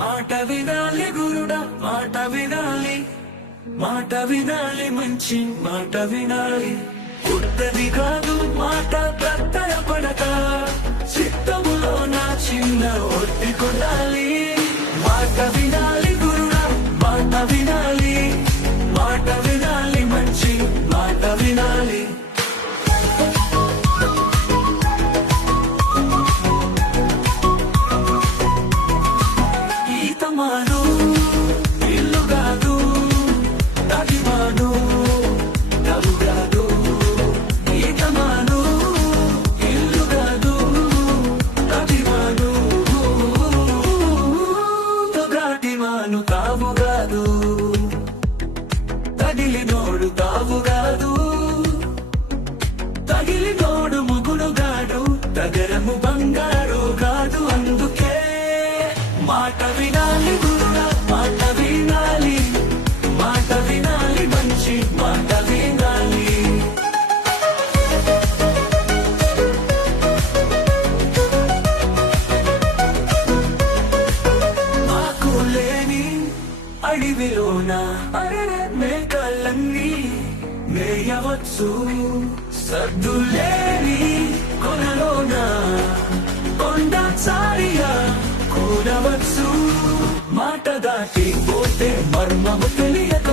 మాట వినాలి గురుడా, మాట వినాలి, మాట వినాలి, మంచి మాట వినాలి. ఉత్తది కాదు మాట ప్రత్యయపడక, చిత్తములో నా చిన్న ఒత్తి కొనాలి. మాట వినాలి గురుడా, మాట వినాలి, మాట వినాలి, మంచి మాట వినాలి. ఈతమాను ఇల్లు కాదు, తగిమాను డబ్బు కాదు. ఈతమాను ఇల్లు కాదు, తగిమాను తొగాటిమాను తావు కాదు. తగిలినోడు తావు కాదు, తగిలినోడు ముగుడు గాడు, తగరము బంగారు కాదు. అందుకే మాట వినాలి గురుడా, మాట వినాలి, మాట వినాలి, మంచి మాట వినాలి. మాకు లేని అడవిలోన మేకలన్నీ మేయవచ్చు, సద్దులేని కొనలోన కొండ చారిగా కూడవచ్చు. మాట దాటి పోతే మర్మము తెలియదు.